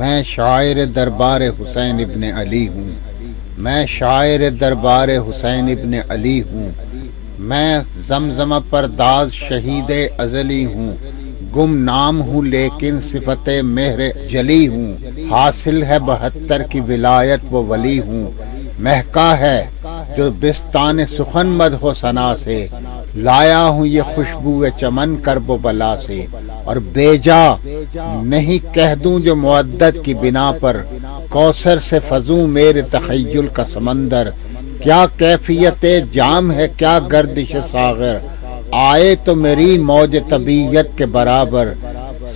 میں شاعر دربار حسین ابن علی ہوں، میں شاعر دربار حسین ابن علی ہوں، میں زمزمہ پرداز شہید ازلی ہوں، گم نام ہوں لیکن صفت مہر جلی ہوں، حاصل ہے 72 کی ولایت و ولی ہوں، مہکا ہے جو بستان سخن مدح و ثنا سے، لایا ہوں یہ خوشبو چمن کرب و بلا سے، اور بیجا نہیں کہہ دوں جو معدت کی بنا پر، کوثر سے فزوں میرے تخیل کا سمندر، کیا کیفیت جام ہے کیا گردش ساغر، آئے تو میری موج طبیعت کے برابر،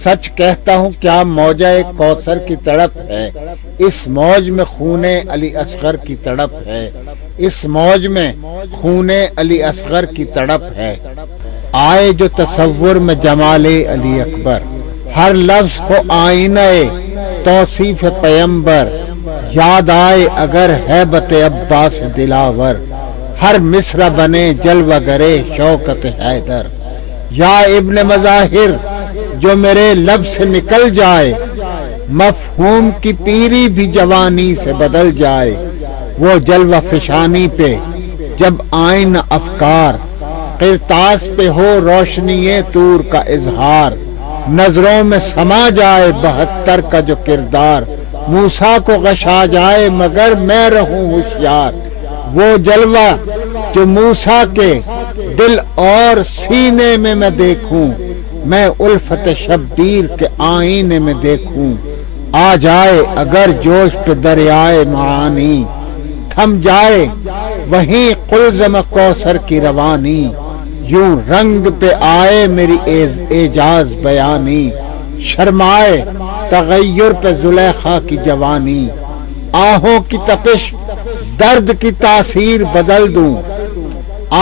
سچ کہتا ہوں کیا موجہ کوثر کی تڑپ ہے، اس موج میں خون علی اصغر کی تڑپ ہے، اس موج میں خون علی اصغر کی تڑپ ہے، آئے جو تصور میں جمال علی اکبر، ہر لفظ ہو آئینہ توصیف پیمبر، یاد آئے اگر ہیبت عباس دلاور، ہر مصرع بنے جلوہ گرے شوکت حیدر، یا ابن مظاہر جو میرے لب سے نکل جائے، مفہوم کی پیری بھی جوانی سے بدل جائے، وہ جلوہ فشانی پہ جب آئین افکار، قرطاس پہ ہو روشنی طور کا اظہار، نظروں میں سما جائے 72 کا جو کردار، موسیٰ کو غش آ جائے مگر میں رہوں ہوشیار، وہ جلوہ جو موسیٰ کے دل اور سینے میں دیکھوں، میں الفت شبیر کے آئینے میں دیکھوں، آ جائے اگر جوش پہ دریائے معانی، تھم جائے وہیں قلزم کوثر کی روانی، یوں رنگ پہ آئے میری اعجاز بیانی، شرمائے تغیر پہ زلیخا کی جوانی، آہوں کی تپش درد کی تاثیر بدل دوں،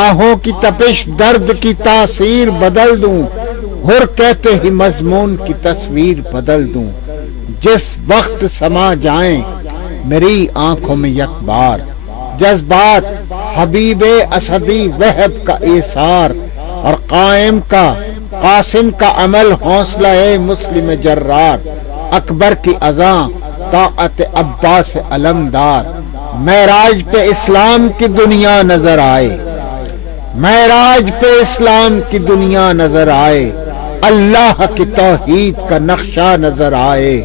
آہوں کی تپش درد کی تاثیر بدل دوں، ہر کہتے ہی مضمون کی تصویر بدل دوں، جس وقت سما جائیں میری آنکھوں میں یک بار، جذبات حبیب اسدی وہب کا ایثار، اور قاسم کا عمل حوصلہ مسلم جرار، اکبر کی اذاں طاعت عباس علمدار، معراج پہ اسلام کی دنیا نظر آئے، معراج پہ اسلام کی دنیا نظر آئے، اللہ کی توحید کا نقشہ نظر آئے،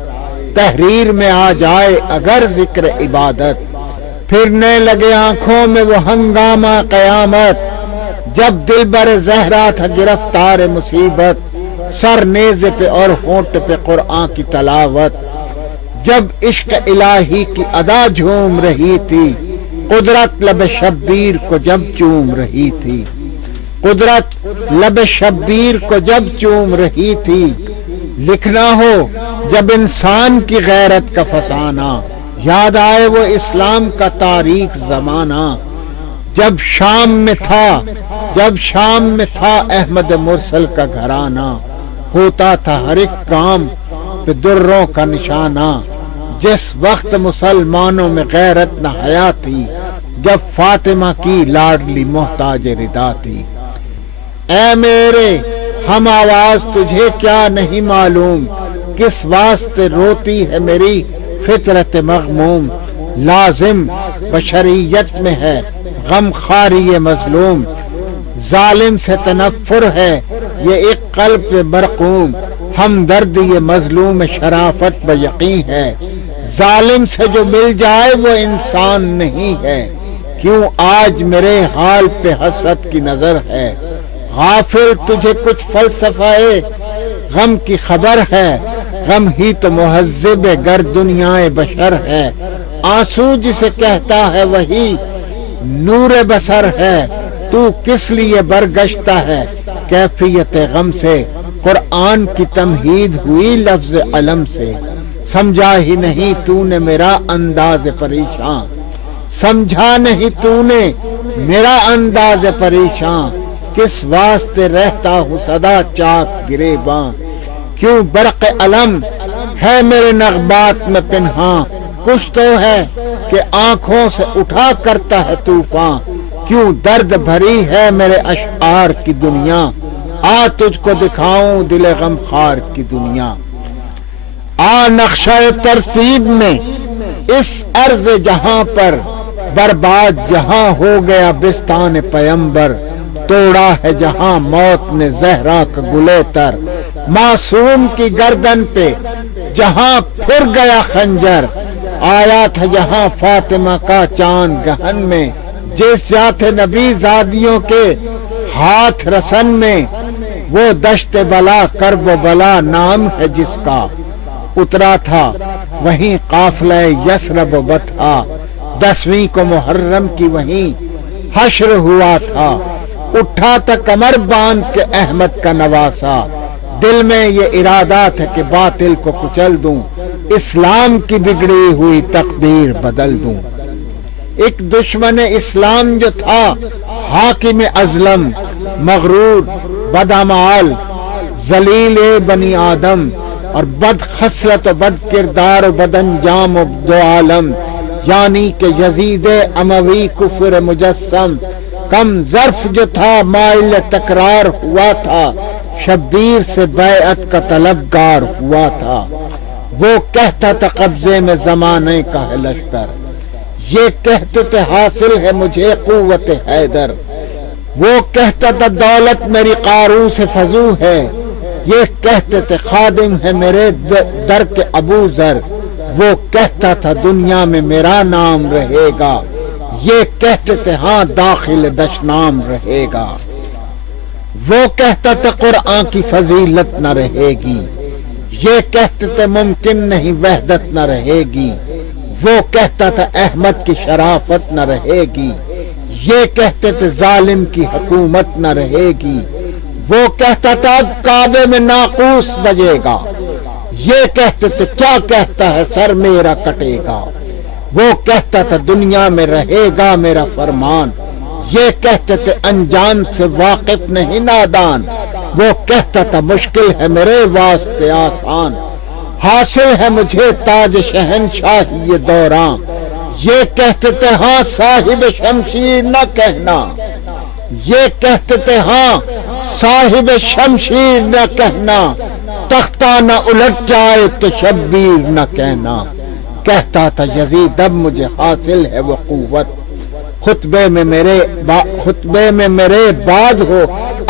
تحریر میں آ جائے اگر ذکر عبادت، پھرنے لگے آنکھوں میں وہ ہنگامہ قیامت، جب دل بر زہرا تھا گرفتار مصیبت، سر نیزے پہ اور ہونٹ پہ قرآن کی تلاوت، جب عشق الہی کی ادا جھوم رہی تھی، قدرت لب شبیر کو جب چوم رہی تھی، قدرت لب شبیر کو جب چوم رہی تھی، لکھنا ہو جب انسان کی غیرت کا فسانہ، یاد آئے وہ اسلام کا تاریخ زمانہ، جب شام میں تھا احمد مرسل کا گھرانہ، ہوتا تھا ہر ایک کام پہ دروں کا نشانہ، جس وقت مسلمانوں میں غیرت نہ حیا تھی، جب فاطمہ کی لاڈلی محتاج ردا تھی، اے میرے ہم آواز تجھے کیا نہیں معلوم، کس واسطے روتی ہے میری فطرت مغموم، لازم بشریت میں ہے غم خاری مظلوم، ظالم سے تنفر ہے یہ ایک قلب مرقوم، ہمدرد یہ مظلوم شرافت بہ یقین ہے، ظالم سے جو مل جائے وہ انسان نہیں ہے، کیوں آج میرے حال پہ حسرت کی نظر ہے، غافل تجھے کچھ فلسفہ غم کی خبر ہے، غم ہی تو مہذب گر دنیا بشر ہے، آنسو جسے کہتا ہے وہی نور بصر ہے، تو کس لیے برگشتہ ہے کیفیت غم سے، قرآن کی تمہید ہوئی لفظ علم سے، سمجھا ہی نہیں تو نے میرا انداز پریشان، سمجھا نہیں تو نے میرا انداز پریشان، کس واسطے رہتا ہوں صدا چاک گریباں، کیوں برق علم ہے میرے نغبات میں پنہاں، کچھ تو ہے کہ آنکھوں سے اٹھا کرتا ہے طوفان، کیوں درد بھری ہے میرے اشعار کی دنیا، آ تجھ کو دکھاؤں دل غمخوار کی دنیا، آ نقشہ ترتیب میں اس عرض جہاں پر برباد جہاں ہو گیا بستان پیمبر، توڑا ہے جہاں موت نے زہرا کا گلے تر، معصوم کی گردن پہ جہاں پھر گیا خنجر، آیا تھا جہاں فاطمہ کا چاند گہن میں، جس جات نبی زادیوں کے ہاتھ رسن میں، وہ دشت بلا کرب و بلا نام ہے جس کا، اترا تھا وہیں قافلہ یثرب و بطحا، 10ویں کو محرم کی وہیں حشر ہوا تھا، اٹھا تھا کمر باندھ کے احمد کا نواسا، دل میں یہ ارادہ تھا کہ باطل کو کچل دوں، اسلام کی بگڑی ہوئی تقدیر بدل دوں۔ ایک دشمن اسلام جو تھا حاکم ازلم، مغرور، بدعمال، ذلیل بنی آدم اور بد خصلت و بد کردار و بد انجام و دو عالم، یعنی کہ یزید اموی کفر مجسم، کم ظرف جو تھا مائل تکرار ہوا تھا، شبیر سے بیعت کا طلبگار ہوا تھا، وہ کہتا تھا قبضے میں زمانے کا ہے لشکر، یہ کہتے تھے حاصل ہے مجھے قوت حیدر، وہ کہتا تھا دولت میری قارون سے فزو ہے، یہ کہتے تھے خادم ہے میرے در کے ابو ذر، وہ کہتا تھا دنیا میں میرا نام رہے گا، یہ کہتے تھے ہاں داخل دشنام رہے گا، وہ کہتا تھا قرآن کی فضیلت نہ رہے گی، یہ کہتے تھے ممکن نہیں وحدت نہ رہے گی، وہ کہتا تھا احمد کی شرافت نہ رہے گی، یہ کہتے تھے ظالم کی حکومت نہ رہے گی، وہ کہتا تھا اب کعبے میں ناقوس بجے گا، یہ کہتے تھے کیا کہتا ہے سر میرا کٹے گا، وہ کہتا تھا دنیا میں رہے گا میرا فرمان، یہ کہتے تھے انجام سے واقف نہیں نادان، وہ کہتا تھا مشکل ہے میرے واسطے آسان، حاصل ہے مجھے تاج شہنشاہی یہ دوراں، یہ کہتے تھے ہاں صاحب شمشیر نہ کہنا، یہ کہتے تھے ہاں صاحب شمشیر نہ کہنا، تختہ نہ الٹ جائے تو شبیر نہ کہنا، کہتا تھا یزید اب مجھے حاصل ہے وہ قوت، خطبے میں میرے بعد ہو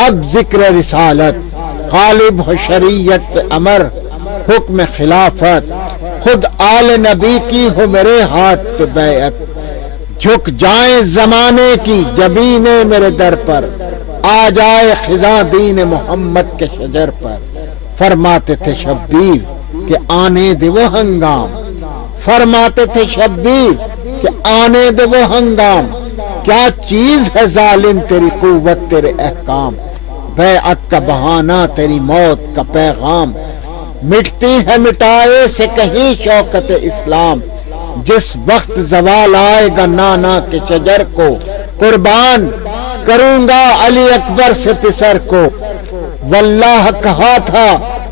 اب ذکر رسالت، غالب ہو شریعت پہ امر حکم خلافت، خود آل نبی کی ہو میرے ہاتھ پہ بیعت، جھک جائیں زمانے کی جبینیں میرے در پر، آ جائے خزاں دین محمد کے شجر پر، فرماتے تھے شبیر کہ آنے دے وہ ہنگام، فرماتے تھے شبیر کہ آنے دے وہ ہنگام، کیا چیز ہے ظالم تیری قوت تیرے احکام، بیعت کا بہانہ تیری موت کا پیغام، مٹتی ہے مٹائے سے کہیں شوکت اسلام، جس وقت زوال آئے گا نانا کے شجر کو، قربان کروں گا علی اکبر سے پسر کو، واللہ کہا تھا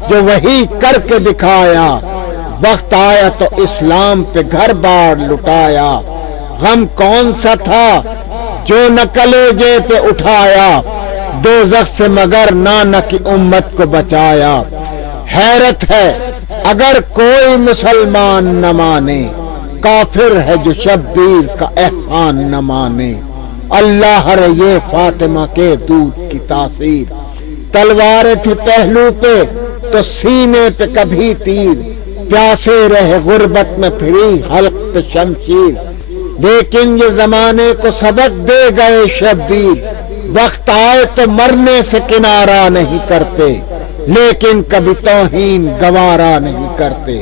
جو وہی کر کے دکھایا، وقت آیا تو اسلام پہ گھر بار لٹایا، غم کون سا تھا جو نہ کلیجے پہ اٹھایا، دوزخ سے مگر نانا کی امت کو بچایا، حیرت ہے اگر کوئی مسلمان نہ مانے، کافر ہے جو شبیر کا احسان نہ مانے، اللہ رے یہ فاطمہ کے دودھ کی تاثیر، تلوار تھی پہلو پہ تو سینے پہ کبھی تیر، پیاسے رہے غربت میں پھری حلق پہ شمشیر، لیکن یہ زمانے کو سبق دے گئے شبیر، وقت آئے تو مرنے سے کنارہ نہیں کرتے، لیکن کبھی توہین گوارا نہیں کرتے،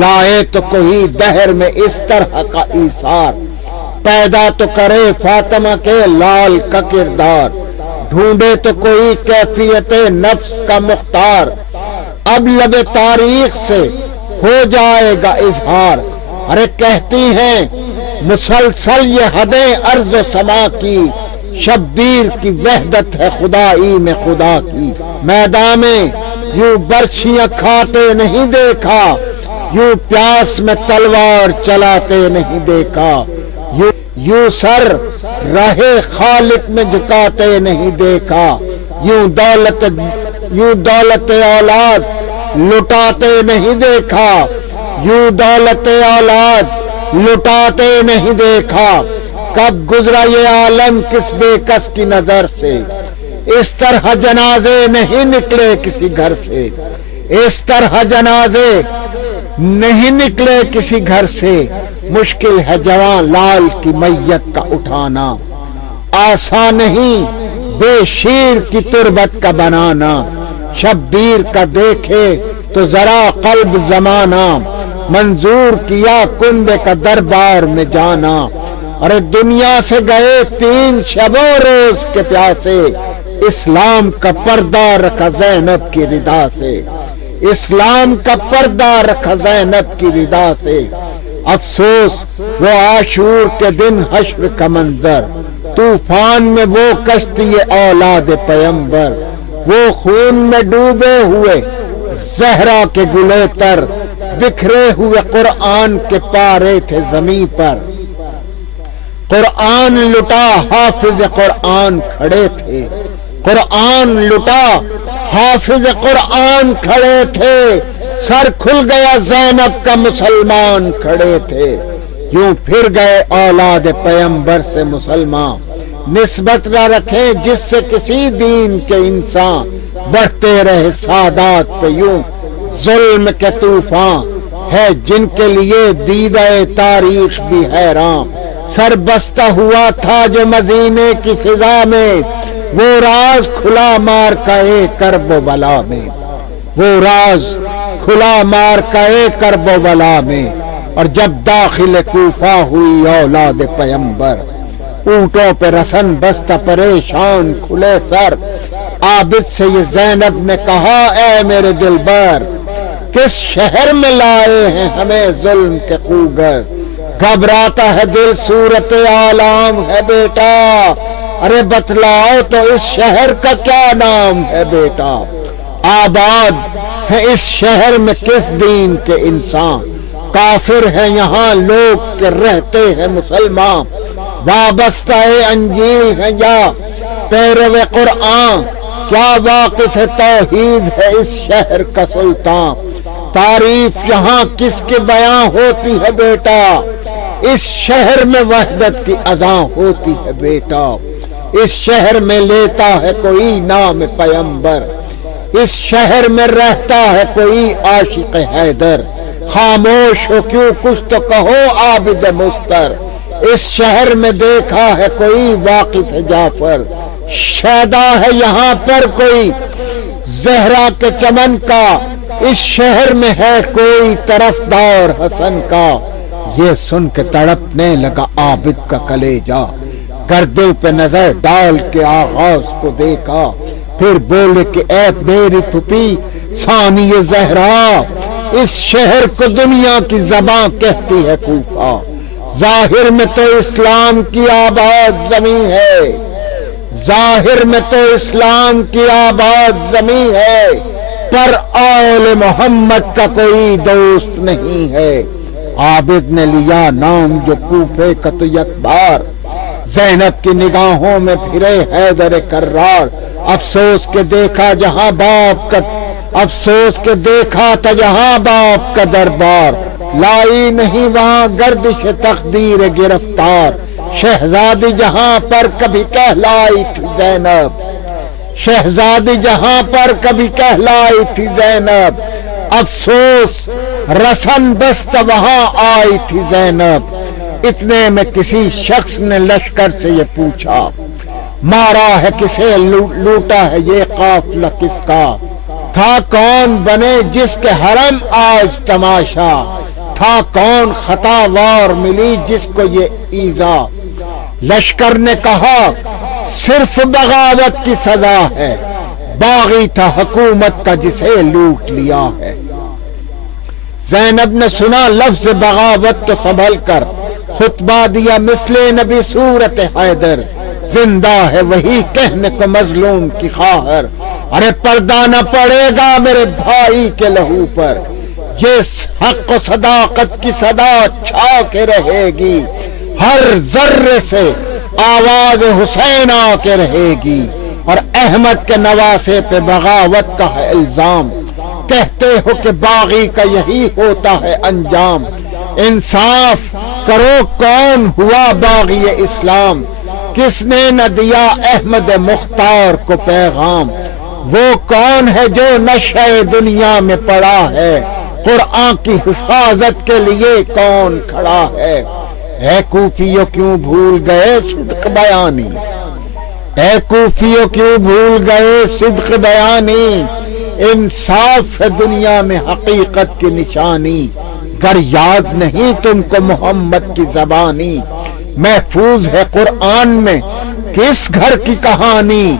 لائے تو کوئی دہر میں اس طرح کا ایثار، پیدا تو کرے فاطمہ کے لال کا کردار، ڈھونڈے تو کوئی کیفیت نفس کا مختار، اب لب تاریخ سے ہو جائے گا اظہار، ارے کہتی ہیں مسلسل یہ حدیں ارض و سما کی، شبیر کی وحدت ہے خدائی میں خدا کی، میدان میں یوں برچھیاں کھاتے نہیں دیکھا، یوں پیاس میں تلوار چلاتے نہیں دیکھا، یوں سر رہے خالق میں جھکاتے نہیں دیکھا، یوں دولت اولاد لٹاتے نہیں دیکھا، یوں دولت اولاد لٹاتے نہیں دیکھا، کب گزرا یہ عالم کس بے کس کی نظر سے، اس طرح جنازے نہیں نکلے کسی گھر سے، اس طرح جنازے نہیں نکلے کسی گھر سے، مشکل ہے جوان لال کی میت کا اٹھانا، آسان نہیں بے شیر کی تربت کا بنانا، شبیر کا دیکھے تو ذرا قلب زمانہ، منظور کیا کنبے کا دربار میں جانا، ارے دنیا سے گئے 3 شب و روز کے پیاسے، اسلام کا پردہ رکھا زینب کی ردا سے، اسلام کا پردہ رکھا زینب کی ردا سے، افسوس وہ عاشور کے دن حشر کا منظر، طوفان میں وہ کشتی اولاد پیمبر، وہ خون میں ڈوبے ہوئے زہرا کے گلے تر، بکھرے ہوئے قرآن کے پارے تھے زمین پر، قرآن لٹا حافظ قرآن کھڑے تھے، قرآن لٹا حافظ قرآن کھڑے تھے، سر کھل گیا زینب کا مسلمان کھڑے تھے، یوں پھر گئے اولاد پیمبر سے مسلمان، نسبت نہ رکھیں جس سے کسی دین کے انسان، بڑھتے رہے سادات پہ یوں ظلم کے طوفان، ہے جن کے لیے دیدہ تاریخ بھی حیران، سر بستہ ہوا تھا جو مدینے کی فضا میں، وہ راز کھلا مار کا کرب و بلا میں، وہ راز کھلا مار کا کرب و بلا میں، اور جب داخل کوفہ ہوئی اولاد پیمبر، اونٹوں پہ رسن بستہ پریشان کھلے سر، عابد سے یہ زینب نے کہا اے میرے دلبر، کس شہر میں لائے ہیں ہمیں ظلم کے خوگر، گھبراتا ہے دل صورت عالم ہے بیٹا، ارے بتلاؤ تو اس شہر کا کیا نام ہے بیٹا، آباد ہے اس شہر میں کس دین کے انسان، کافر ہیں یہاں لوگ کے رہتے ہیں مسلمان، وابستہ انجیل ہے یا پیرو قرآن، کیا واقف ہے توحید ہے اس شہر کا سلطان، تعریف یہاں کس کے بیاں ہوتی ہے بیٹا، اس شہر میں وحدت کی اذان ہوتی ہے بیٹا، اس شہر میں لیتا ہے کوئی نام پیمبر، اس شہر میں رہتا ہے کوئی عاشق حیدر، خاموش ہو کیوں کچھ تو کہو عابد مستر، اس شہر میں دیکھا ہے کوئی واقف ہے جعفر، شیدا ہے یہاں پر کوئی زہرا کے چمن کا، اس شہر میں ہے کوئی طرفدار حسن کا، یہ سن کے تڑپنے لگا عابد کا کلیجہ، گردوں پہ نظر ڈال کے آغاز کو دیکھا، پھر بولے کہ اے میری پھپھی ثانی زہرا، اس شہر کو دنیا کی زبان کہتی ہے کوفہ، ظاہر میں تو اسلام کی آباد زمین ہے، ظاہر میں تو اسلام کی آباد زمین ہے، پر آل محمد کا کوئی دوست نہیں ہے، عابد نے لیا نام جو کوفے کا تو یک بار، زینب کی نگاہوں میں پھرے حیدر کرار، افسوس کے دیکھا جہاں باپ کا، افسوس کے دیکھا تھا جہاں باپ کا دربار، لائی نہیں وہاں گردش تقدیر گرفتار، شہزادی جہاں پر کبھی کہلائی تھی زینب، شہزادی جہاں پر کبھی کہلائی تھی زینب، افسوس رسن بست وہاں آئی تھی زینب، اتنے میں کسی شخص نے لشکر سے یہ پوچھا، مارا ہے کسے لوٹا ہے یہ قافلہ کس کا، تھا کون بنے جس کے حرم آج تماشا، تھا کون خطا وار ملی جس کو یہ ایذا، لشکر نے کہا صرف بغاوت کی سزا ہے، باغی تھا حکومت کا جسے لوٹ لیا ہے، زینب نے سنا لفظ بغاوت تو سنبھل کر خطبہ دیا مثل نبی صورت حیدر، زندہ ہے وہی کہنے کو مظلوم کی خواہر، ارے پردہ نہ پڑے گا میرے بھائی کے لہو پر، یہ حق و صداقت کی صدا چھا کے رہے گی، ہر ذرے سے آواز حسین آ کے رہے گی، اور احمد کے نواسے پہ بغاوت کا ہے الزام، کہتے ہو کہ باغی کا یہی ہوتا ہے انجام۔ انصاف کرو کون ہوا باغی اسلام، کس نے نہ دیا احمد مختار کو پیغام؟ وہ کون ہے جو نشہ دنیا میں پڑا ہے، قرآن کی حفاظت کے لیے کون کھڑا ہے؟ اے کوفیو کیوں بھول گئے صدق بیانی، اے کوفیو کیوں بھول گئے صدق بیانی؟ انصاف ہے دنیا میں حقیقت کی نشانی، گر یاد نہیں تم کو محمد کی زبانی؟ محفوظ ہے قرآن میں کس گھر کی کہانی،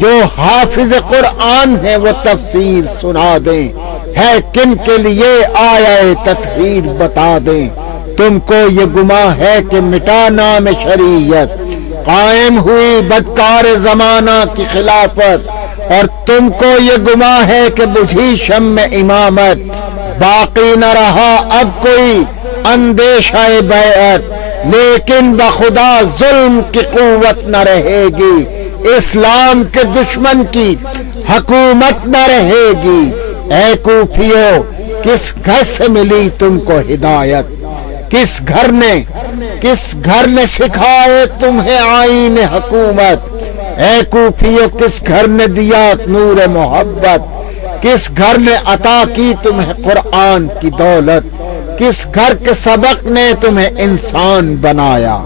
جو حافظ قرآن ہے وہ تفسیر سنا دیں، ہے کن کے لیے آیا تطہیر بتا دیں؟ تم کو یہ گماں ہے کہ مٹا نام شریعت، قائم ہوئی بدکار زمانہ کی خلافت، اور تم کو یہ گماں ہے کہ بجھی شمع امامت، باقی نہ رہا اب کوئی اندیشہ بیعت، لیکن بخدا ظلم کی قوت نہ رہے گی، اسلام کے دشمن کی حکومت نہ رہے گی۔ اے کوفیو کس گھر سے ملی تم کو ہدایت، کس گھر نے سکھائے تمہیں آئین حکومت؟ اے کوفیو کس گھر نے دیا نور محبت، کس گھر نے عطا کی تمہیں قرآن کی دولت؟ کس گھر کے سبق نے تمہیں انسان بنایا،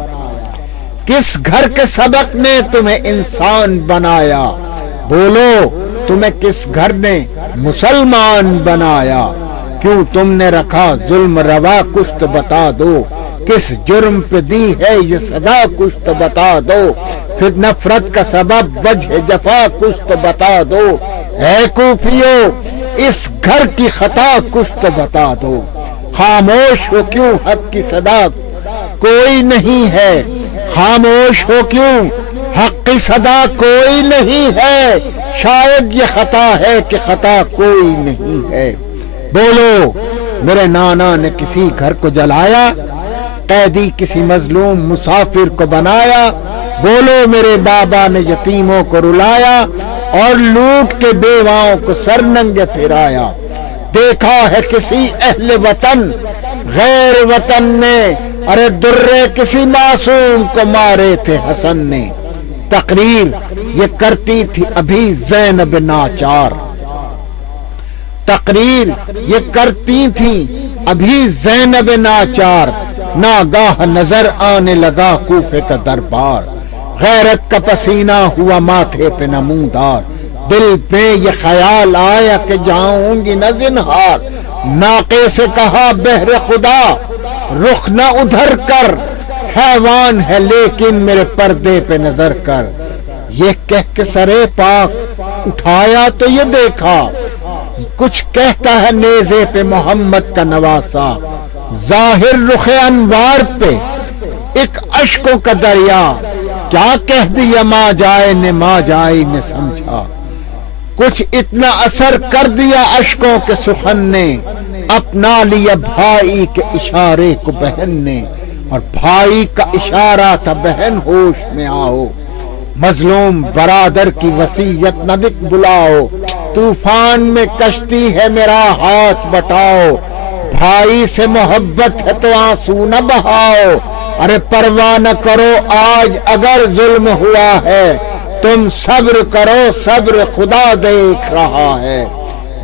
کس گھر کے سبق نے تمہیں انسان بنایا؟ بولو تمہیں کس گھر نے مسلمان بنایا؟ کیوں تم نے رکھا ظلم روا کچھ تو بتا دو، کس جرم پہ دی ہے یہ سزا کچھ تو بتا دو، پھر نفرت کا سبب وجہ جفا کچھ تو بتا دو۔ اے کوفیو اس گھر کی خطا کچھ تو بتا دو، خاموش ہو کیوں حق کی صدا کوئی نہیں ہے، خاموش ہو کیوں حق کی صدا کوئی نہیں ہے؟ شاید یہ خطا ہے کہ خطا کوئی نہیں ہے۔ بولو میرے نانا نے کسی گھر کو جلایا، قیدی کسی مظلوم مسافر کو بنایا؟ بولو میرے بابا نے یتیموں کو رلایا اور لوٹ کے بیواؤں کو سرننگے پھرایا؟ دیکھا ہے کسی اہل وطن غیر وطن نے، ارے درے کسی معصوم کو مارے تھے حسن نے؟ تقریر یہ کرتی تھی ابھی زینب ناچار، تقریر یہ کرتی تھی ابھی زینب ناچار، ناگاہ نظر آنے لگا کوفے کا دربار، غیرت کا پسینہ ہوا ماتھے پہ نمودار، دل پہ یہ خیال آیا کہ جاؤں گی نہ زنہار، ناقے سے کہا بہر خدا رخ نہ ادھر کر، حیوان ہے لیکن میرے پردے پہ نظر کر، یہ کہہ کے سرے پاک اٹھایا تو یہ دیکھا کچھ کہتا ہے نیزے پہ محمد کا نواسا، ظاہر رخ انوار پہ ایک اشکوں کا دریا، کیا کہہ دیا ماں جائے نے ماں جائی نے سمجھا، کچھ اتنا اثر کر دیا اشکوں کے سخن نے، اپنا لیا بھائی کے اشارے کو بہن نے، اور بھائی کا اشارہ تھا بہن ہوش میں آؤ، مظلوم برادر کی وصیت نہ دکھ بلاؤ، طوفان میں کشتی ہے میرا ہاتھ بٹاؤ، بھائی سے محبت ہے تو آنسو نہ بہاؤ، ارے پرواہ نہ کرو آج اگر ظلم ہوا ہے، تم صبر کرو صبر خدا دیکھ رہا ہے۔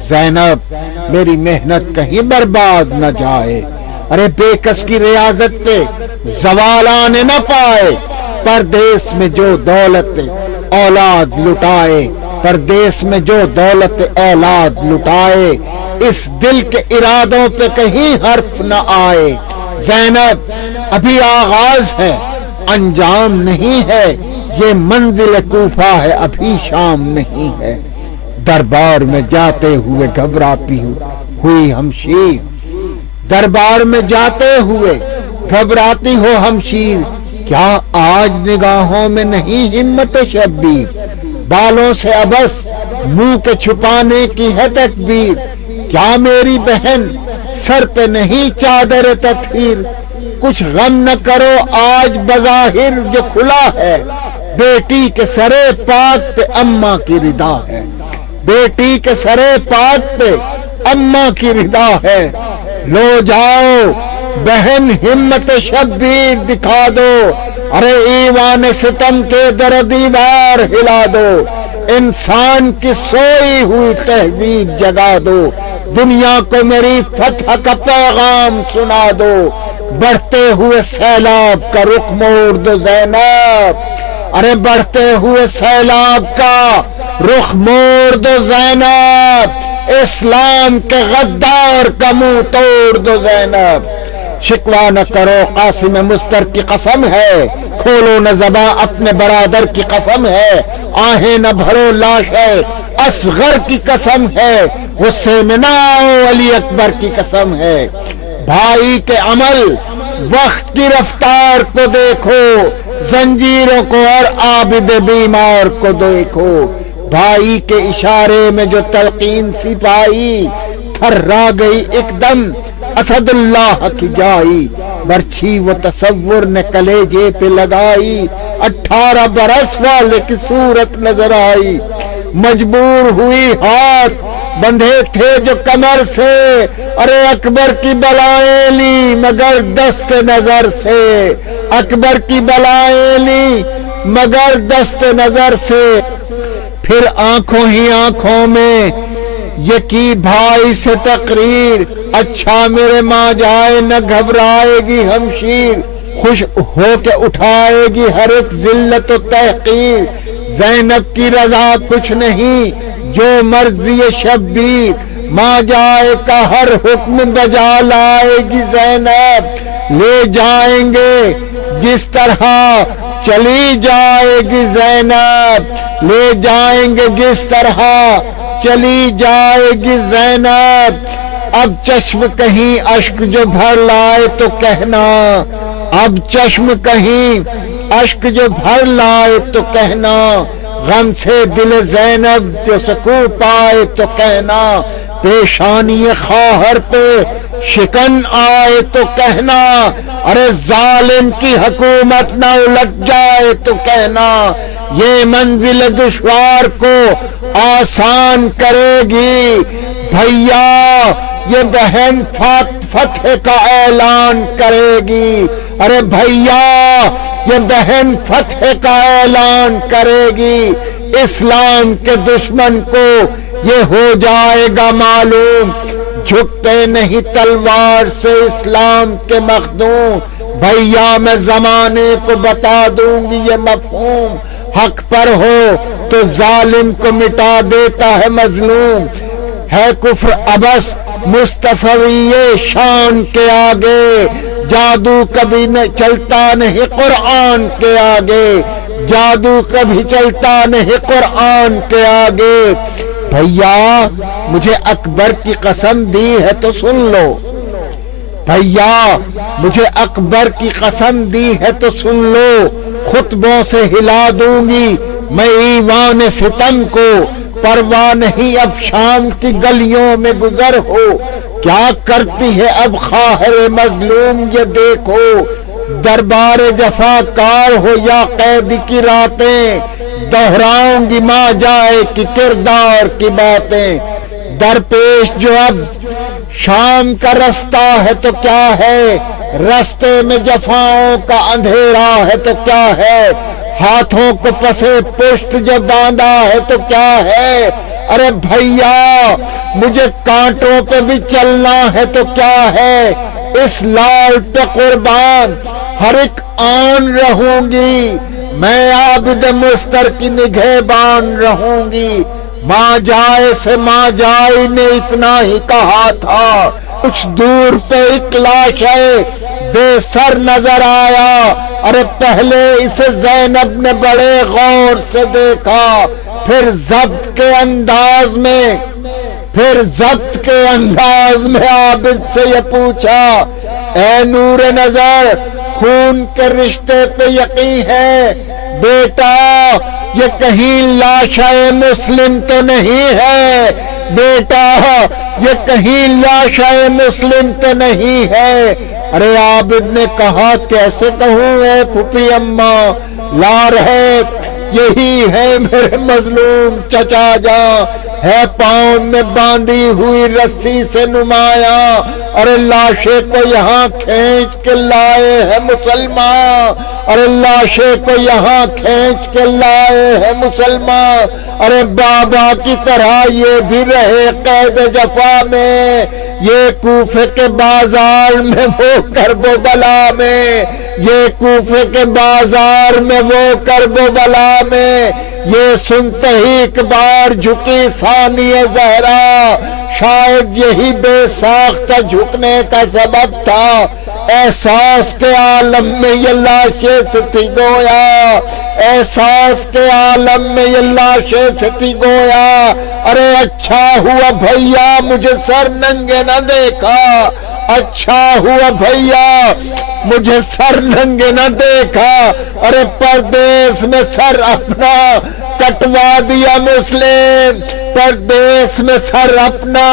زینب میری محنت کہیں برباد نہ جائے، ارے بے کس کی ریاضت پہ زوال آنے نہ پائے، پردیس میں جو دولت اولاد لٹائے، پردیس میں جو دولت اولاد لٹائے، اس دل کے ارادوں پہ کہیں حرف نہ آئے۔ زینب ابھی آغاز ہے انجام نہیں ہے، یہ منزل کوفہ ہے ابھی شام نہیں ہے، دربار میں جاتے ہوئے گھبراتی ہوئی ہمشیر، دربار میں جاتے ہوئے گھبراتی ہو ہمشیر، کیا آج نگاہوں میں نہیں ہمت شبیر، بالوں سے ابس منہ کے چھپانے کی ہے تکبیر، کیا میری بہن سر پہ نہیں چادر تطہیر، کچھ غم نہ کرو آج بظاہر جو کھلا ہے، بیٹی کے سرے پاک پہ اماں کی ردا ہے، بیٹی کے سرے پاک پہ اماں کی ردا ہے۔ لو جاؤ بہن ہمت شبیر دکھا دو، ارے ایوان ستم کے در و دیوار ہلا دو، انسان کی سوئی ہوئی تہذیب جگا دو، دنیا کو میری فتح کا پیغام سنا دو، بڑھتے ہوئے سیلاب کا رخ موڑ دو زینب، ارے بڑھتے ہوئے سیلاب کا رخ موڑ دو زینب، اسلام کے غدار کا منہ توڑ دو زینب۔ شکوہ نہ کرو قاسم مستر کی قسم ہے، کھولو نہ زباں اپنے برادر کی قسم ہے، آہیں نہ بھرو لاش ہے اصغر کی قسم ہے، غصے میں نہ آؤ علی اکبر کی قسم ہے۔ بھائی کے عمل وقت کی رفتار کو دیکھو، زنجیروں کو اور عابد بیمار کو دیکھو، بھائی کے اشارے میں جو تلقین سی پائی، تھرا گئی ایک دم اسد اللہ کی جائی، برچھی وہ تصور نے کلیجے پہ لگائی، 18 برس والے کی صورت نظر آئی، مجبور ہوئی ہاتھ بندھے تھے جو کمر سے، ارے اکبر کی بلائیں لی مگر دست نظر سے، اکبر کی بلائیں لی مگر دست نظر سے، پھر آنکھوں ہی آنکھوں میں یہ کی بھائی سے تقریر، اچھا میرے ماں جائے نہ گھبرائے گی ہمشیر، خوش ہو کے اٹھائے گی ہر ایک ذلت و تحقیر، زینب کی رضا کچھ نہیں جو مرضی شبیر، ماں جائے کا ہر حکم بجا لائے گی زینب، لے جائیں گے جس طرح چلی جائے گی زینب، لے جائیں گے جس طرح چلی جائے گی زینب، اب چشم کہیں اشک جو بھر لائے تو کہنا، اب چشم کہیں اشک جو بھر لائے تو کہنا، غم سے دل زینب جو سکون پائے تو کہنا، پیشانی خواہر پہ شکن آئے تو کہنا، ارے ظالم کی حکومت نہ الٹ جائے تو کہنا، یہ منزل دشوار کو آسان کرے گی، بھیا یہ بہن فتح کا اعلان کرے گی، ارے بھیا یہ بہن فتح کا اعلان کرے گی، اسلام کے دشمن کو یہ ہو جائے گا معلوم، جھکتے نہیں تلوار سے اسلام کے مخدوم، بھیا میں زمانے کو بتا دوں گی یہ مفہوم، حق پر ہو تو ظالم کو مٹا دیتا ہے مظلوم، ہے کفر ابس مصطفی شان کے آگے، جادو کبھی نہ چلتا نہیں قرآن کے آگے، جادو کبھی چلتا نہیں قرآن کے آگے، بھیا مجھے اکبر کی قسم دی ہے تو سن لو، بھیا مجھے اکبر کی قسم دی ہے تو سن لو، خطبوں سے ہلا دوں گی میں ایوان ستم کو، پرواہ نہیں اب شام کی گلیوں میں گزر ہو، کیا کرتی ہے اب خواہر مظلوم یہ دیکھو، دربار جفاکار ہو یا قید کی راتیں، دہراؤں گی ماں جائے کی کردار کی باتیں، درپیش جو اب شام کا رستہ ہے تو کیا ہے، رستے میں جفاؤں کا اندھیرا ہے تو کیا ہے، ہاتھوں کو پسے پشت جو باندھا ہے تو کیا ہے، ارے بھیا مجھے کانٹوں پہ بھی چلنا ہے تو کیا ہے، اس لال پہ قربان ہر ایک آن رہوں گی، میں عابد مستر کی نگہبان رہوں گی، ماں جائے سے ماں جائے نے اتنا ہی کہا تھا، کچھ دور پہ ایک لاش ہے بے سر نظر آیا، ارے پہلے اسے زینب نے بڑے غور سے دیکھا، پھر ضبط کے انداز میں عابد سے یہ پوچھا، اے نور نظر خون کے رشتے پہ یقین ہے بیٹا، یہ کہیں لاشا مسلم تو نہیں ہے بیٹا، یہ کہیں لاشا مسلم تو نہیں ہے، ارے عابد نے کہا کیسے کہوں اے پھوپھی اماں، لار ہے یہی ہے میرے مظلوم چچا جان، ہے پاؤں میں باندھی ہوئی رسی سے نمایاں، ارے لاشے کو یہاں کھینچ کے لائے ہے مسلمان، ارے لاشے کو یہاں کھینچ کے لائے ہے مسلمان، ارے بابا کی طرح یہ بھی رہے قید جفا میں، یہ کوفے کے بازار میں وہ کرب و بلا میں، یہ کوفے کے بازار میں وہ کرب و بلا میں، یہ سنتے ہی ایک بار جھکی ثانی زہرا، شاید یہی بے ساختہ جھکنے کا سبب تھا، احساس کے عالم میں یہ لاشیں سے تھی گویا، احساس کے عالم میں یہ لاشیں سے تھی گویا، ارے اچھا ہوا بھیا مجھے سر ننگے نہ دیکھا، اچھا ہوا بھیا مجھے سر ننگے نہ دیکھا، ارے پردیس میں سر اپنا کٹوا دیا مسلم، پردیس میں سر اپنا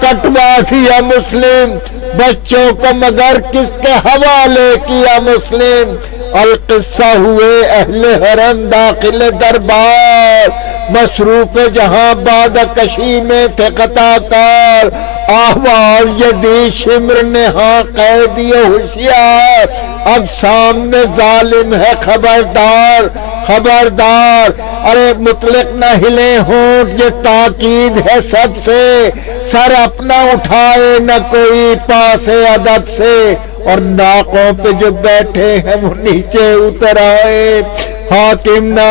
کٹوا دیا مسلم، بچوں کو مگر کس کے حوالے کیا مسلم، القصہ ہوئے اہل حرم داخل دربار، مصروف جہاں بادہ کشی میں تھے قطع کار، آواز یہ دی شمر نے ہاں قیدی ہوشیار، اب سامنے ظالم ہے خبردار خبردار، ارے مطلق نہ ہلے ہونٹ یہ تاکید ہے سب سے، سر اپنا اٹھائے نہ کوئی پاس ادب سے، اور ناقوں پہ جو بیٹھے ہیں وہ نیچے اتر آئے، حاکم نہ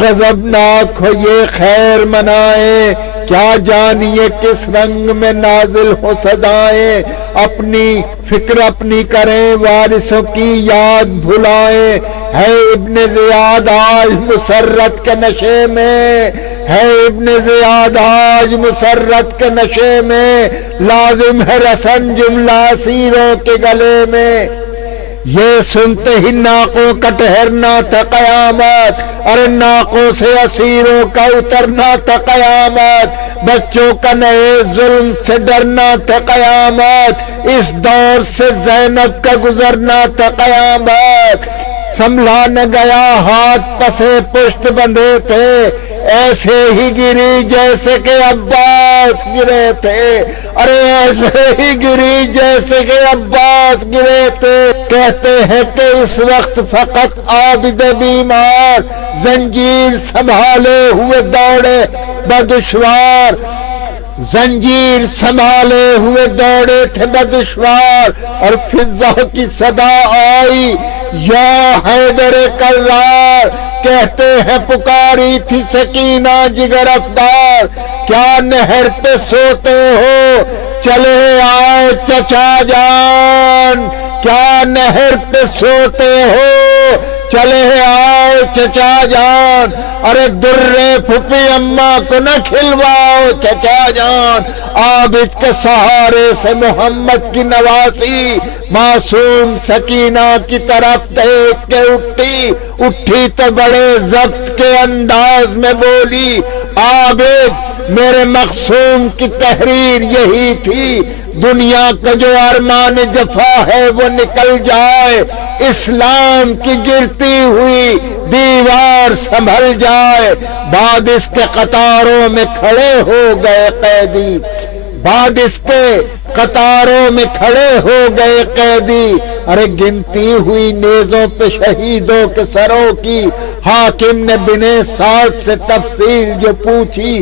غضبناک ہو یہ خیر منائے، کیا جانیے کس رنگ میں نازل ہو سزائیں، اپنی فکر اپنی کریں وارثوں کی یاد بھلائیں، ہے ابن زیاد آج مسرت کے نشے میں، ہے ابن زیاد آج مسرت کے نشے میں، لازم ہے رسن جملہ اسیروں کے گلے میں، یہ سنتے ہی ناقوں کا ٹھہرنا تھا قیامت، ارے ناقوں سے اسیروں کا اترنا تھا قیامت، بچوں کا نئے ظلم سے ڈرنا تھا قیامت، اس دور سے زینب کا گزرنا تھا قیامت، سنبھلا نہ گیا ہاتھ پسے پشت بندھے تھے، ایسے ہی گری جیسے کہ عباس گرے تھے، ارے ایسے ہی گری جیسے کہ عباس گرے تھے، کہتے ہیں کہ اس وقت فقط عابد بیمار زنجیر سنبھالے ہوئے دوڑے بدشوار، زنجیر سنبھالے ہوئے دوڑے تھے بدشوار، اور فضا کی صدا آئی یا حیدر کرار، کہتے ہیں پکاری تھی سکینہ جگر افطار، کیا نہر پہ سوتے ہو چلے آؤ چچا جان، کیا نہر پہ سوتے ہو چلے آؤ چچا جان، ارے درے پھپھی اماں کو نہ کھلواؤ چچا جان، عابد کے سہارے سے محمد کی نواسی معصوم سکینہ کی طرف دیکھ کے اٹھی تو بڑے ضبط کے انداز میں بولی، عابد میرے مقصوم کی تحریر یہی تھی، دنیا کا جو ارمان جفا ہے وہ نکل جائے، اسلام کی گرتی ہوئی دیوار سنبھل جائے، بعد اس کے قطاروں میں کھڑے ہو گئے قیدی، بعد اس کے قطاروں میں کھڑے ہو گئے قیدی، ارے گنتی ہوئی نیزوں پہ شہیدوں کے سروں کی، حاکم نے بنے ساتھ سے تفصیل جو پوچھی،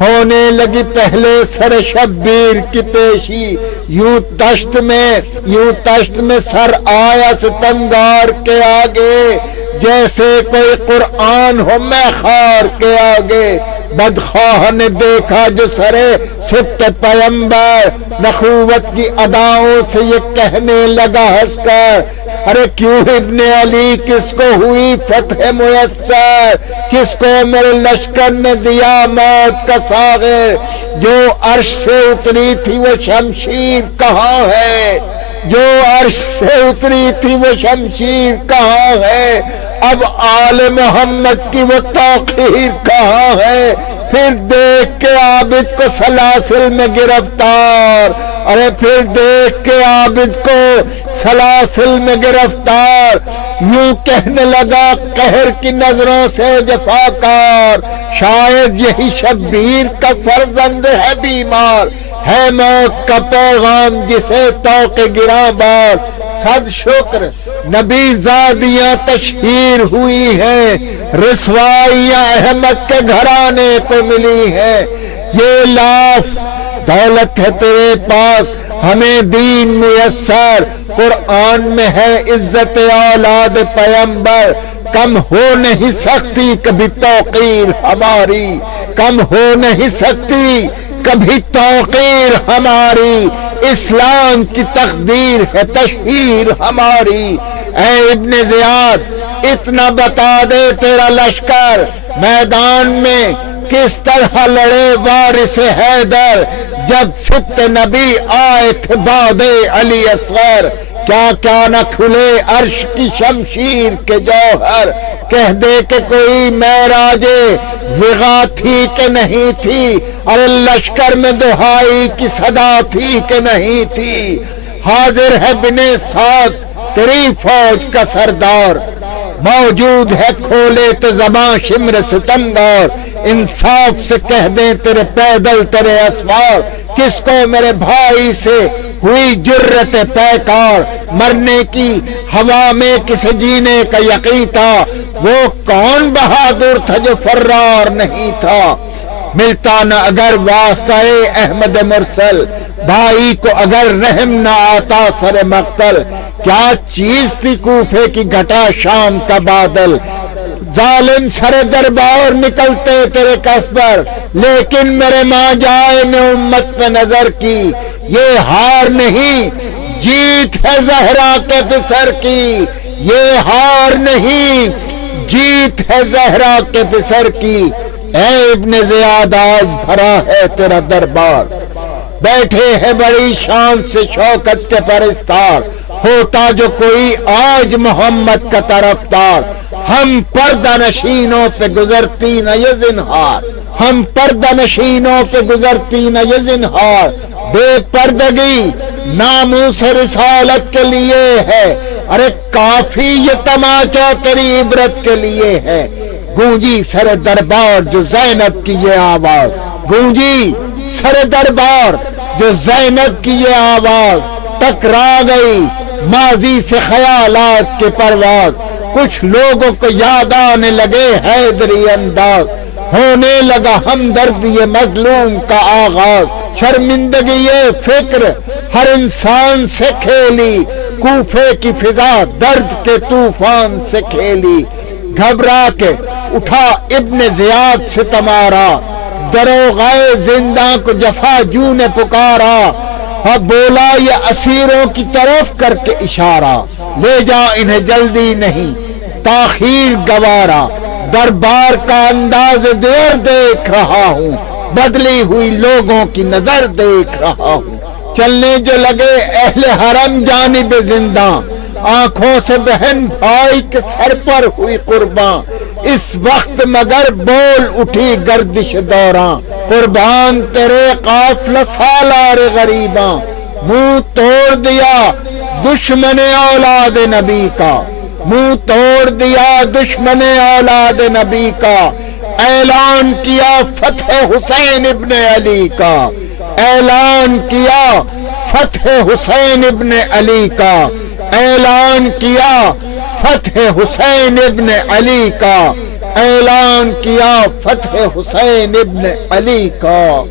ہونے لگی پہلے سر شبیر کی پیشی، یوں تشت میں سر آیا ستمگار کے آگے، جیسے کوئی قرآن ہو میخار کے آگے، بدخواہ نے دیکھا جو سرے سبت پیمبر، نخوت کی اداؤں سے یہ کہنے لگا ہنس کر، ارے کیوں ابن علی کس کو ہوئی فتح میسر، کس کو میرے لشکر نے دیا موت کا ساغر، جو عرش سے اتری تھی وہ شمشیر کہاں ہے، جو عرش سے اتری تھی وہ شمشیر کہاں ہے، اب آل محمد کی وہ توقیر کہاں ہے، پھر دیکھ کے عابد کو سلاسل میں گرفتار، ارے پھر دیکھ کے عابد کو سلاسل میں گرفتار، یوں کہنے لگا قہر کی نظروں سے جفاکار، شاید یہی شبیر کا فرزند ہے بیمار، ہے موت کا پیغام جسے توق گراں بار۔ صد شکر نبی زادیاں تشہیر ہوئی ہیں، رسوائیاں احمد کے گھرانے کو ملی ہیں، یہ لاف دولت ہے تیرے پاس ہمیں دین میسر، قرآن میں ہے عزت اولاد پیمبر، کم ہو نہیں سکتی کبھی توقیر ہماری، کم ہو نہیں سکتی کبھی توقیر ہماری، اسلام کی تقدیر ہے تشہیر ہماری۔ اے ابن زیاد اتنا بتا دے تیرا لشکر میدان میں کس طرح لڑے وارث حیدر، جب سبط نبی آئے تھے بعد علی اصغر، کیا کیا نہ کھلے عرش کی شمشیر کے جوہر، کہہ دے کہ کوئی معراج وغا تھی کہ نہیں تھی، ارے لشکر میں دہائی کی صدا تھی کہ نہیں تھی، حاضر ہے بن سعد تیری فوج کا سردار، موجود ہے کھولے تو زباں شمر ستمگار، انصاف سے کہہ دیں تیرے پیدل تیرے اسوار، کس کو میرے بھائی سے ہوئی جرت پیکار، مرنے کی ہوا میں کسے جینے کا یقین تھا، وہ کون بہادر تھا جو فرار نہیں تھا، ملتا نہ اگر واسطہ احمد مرسل، بھائی کو اگر رحم نہ آتا سر مقتل، کیا چیز تھی کوفے کی گھٹا شام کا بادل، ظالم سر دربار نکلتے تیرے کس پر، لیکن میرے ماں جائے نے امت پہ نظر کی، یہ ہار نہیں جیت ہے زہرا کے پسر کی، یہ ہار نہیں جیت ہے زہرا کے پسر کی۔ اے ابن زیاد آج بھرا ہے تیرا دربار، بیٹھے ہیں بڑی شان سے شوکت کے پرستار، ہوتا جو کوئی آج محمد کا طرفدار، ہم پردہ نشینوں پہ گزرتی نہ یہ زنہار، ہم پردہ نشینوں پہ گزرتی نہ یہ زنہار، بے پردگی ناموس رسالت کے لیے ہے، ارے کافی یہ تماچا تیری عبرت کے لیے ہے، گونجی سر دربار جو زینب کی یہ آواز، گونجی سر دربار جو زینب کی یہ آواز، ٹکرا گئی ماضی سے خیالات کے پرواز، کچھ لوگوں کو یاد آنے لگے حیدری انداز، ہونے لگا ہمدردی مظلوم کا آغاز، شرمندگی یہ فکر ہر انسان سے کھیلی، کوفے کی فضا درد کے طوفان سے کھیلی، گھبرا کے اٹھا ابن زیاد سے تمارا، دروغائے زندہ کو جفا جو نے پکارا، اب بولا یہ اسیروں کی طرف کر کے اشارہ، لے جا انہیں جلدی نہیں تاخیر گوارا، دربار کا انداز دیر دیکھ رہا ہوں، بدلی ہوئی لوگوں کی نظر دیکھ رہا ہوں، چلنے جو لگے اہل حرم جانب زندہ، آنکھوں سے بہن بھائی کے سر پر ہوئی قرباں، اس وقت مگر بول اٹھی گردش دوراں، قربان تیرے قافلہ سالار غریباں، منہ توڑ دیا دشمن اولاد نبی کا، منہ توڑ دیا دشمن اولاد نبی کا، اعلان کیا فتح حسین ابن علی کا، اعلان کیا فتح حسین ابن علی کا، اعلان کیا فتح حسین ابن علی کا، اعلان کیا فتح حسین ابن علی کا۔